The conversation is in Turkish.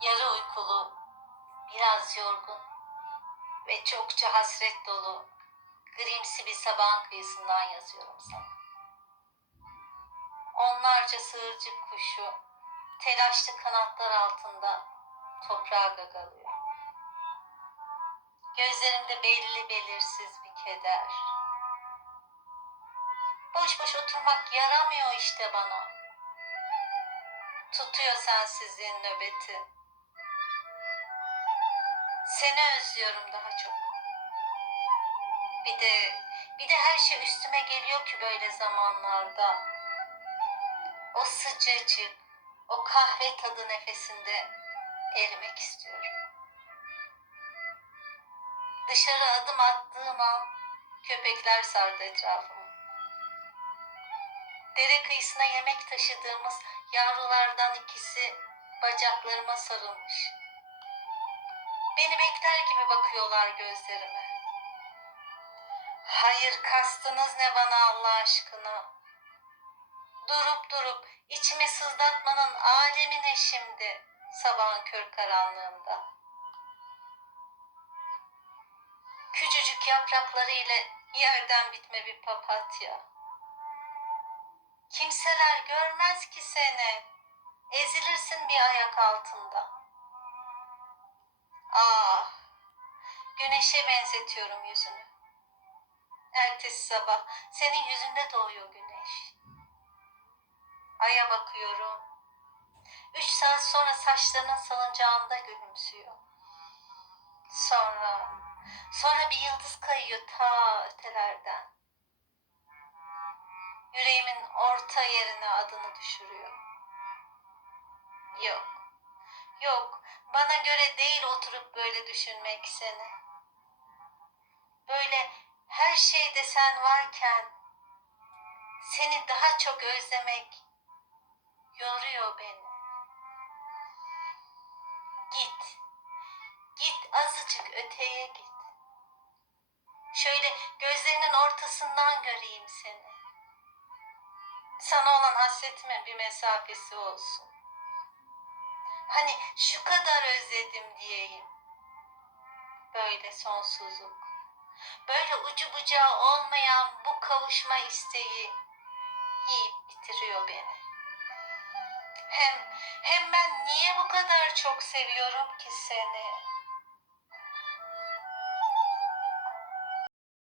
yarı uykulu, biraz yorgun ve çokça hasret dolu, grimsi bir sabahın kıyısından yazıyorum sana. Onlarca sığırcık kuşu telaşlı kanatlar altında toprağa gagalıyor. Gözlerimde belli belirsiz bir keder. Boş boş oturmak yaramıyor işte bana. Tutuyor sensizliğin nöbeti. Seni özlüyorum daha çok. Bir de bir de her şey üstüme geliyor ki böyle zamanlarda. O sıcacık, o kahve tadı nefesinde erimek istiyorum. Dışarı adım attığım an köpekler sardı etrafımı. Dere kıyısına yemek taşıdığımız yavrulardan ikisi bacaklarıma sarılmış. Beni bekler gibi bakıyorlar gözlerime. Hayır kastınız ne bana Allah aşkına? Durup durup içimi sızlatmanın alemi ne şimdi sabahın kör karanlığında? Küçücük yaprakları ile yerden bitme bir papatya. Kimseler görmez ki seni. Ezilirsin bir ayak altında. Güneşe benzetiyorum yüzünü. Ertesi sabah senin yüzünde doğuyor güneş. Aya bakıyorum. Üç saat sonra saçlarının salıncağında gülümsüyor. Sonra, sonra bir yıldız kayıyor ta ötelerden. Yüreğimin orta yerine adını düşürüyor. Yok, yok, bana göre değil oturup böyle düşünmek seni. Böyle her şeyde sen varken seni daha çok özlemek yoruyor beni. Git, git azıcık öteye git. Şöyle gözlerinin ortasından göreyim seni. Sana olan hasretimin bir mesafesi olsun. Hani şu kadar özledim diyeyim. Böyle sonsuzluk. Böyle ucu bucağı olmayan bu kavuşma isteği yiyip bitiriyor beni. Hem hem ben niye bu kadar çok seviyorum ki seni?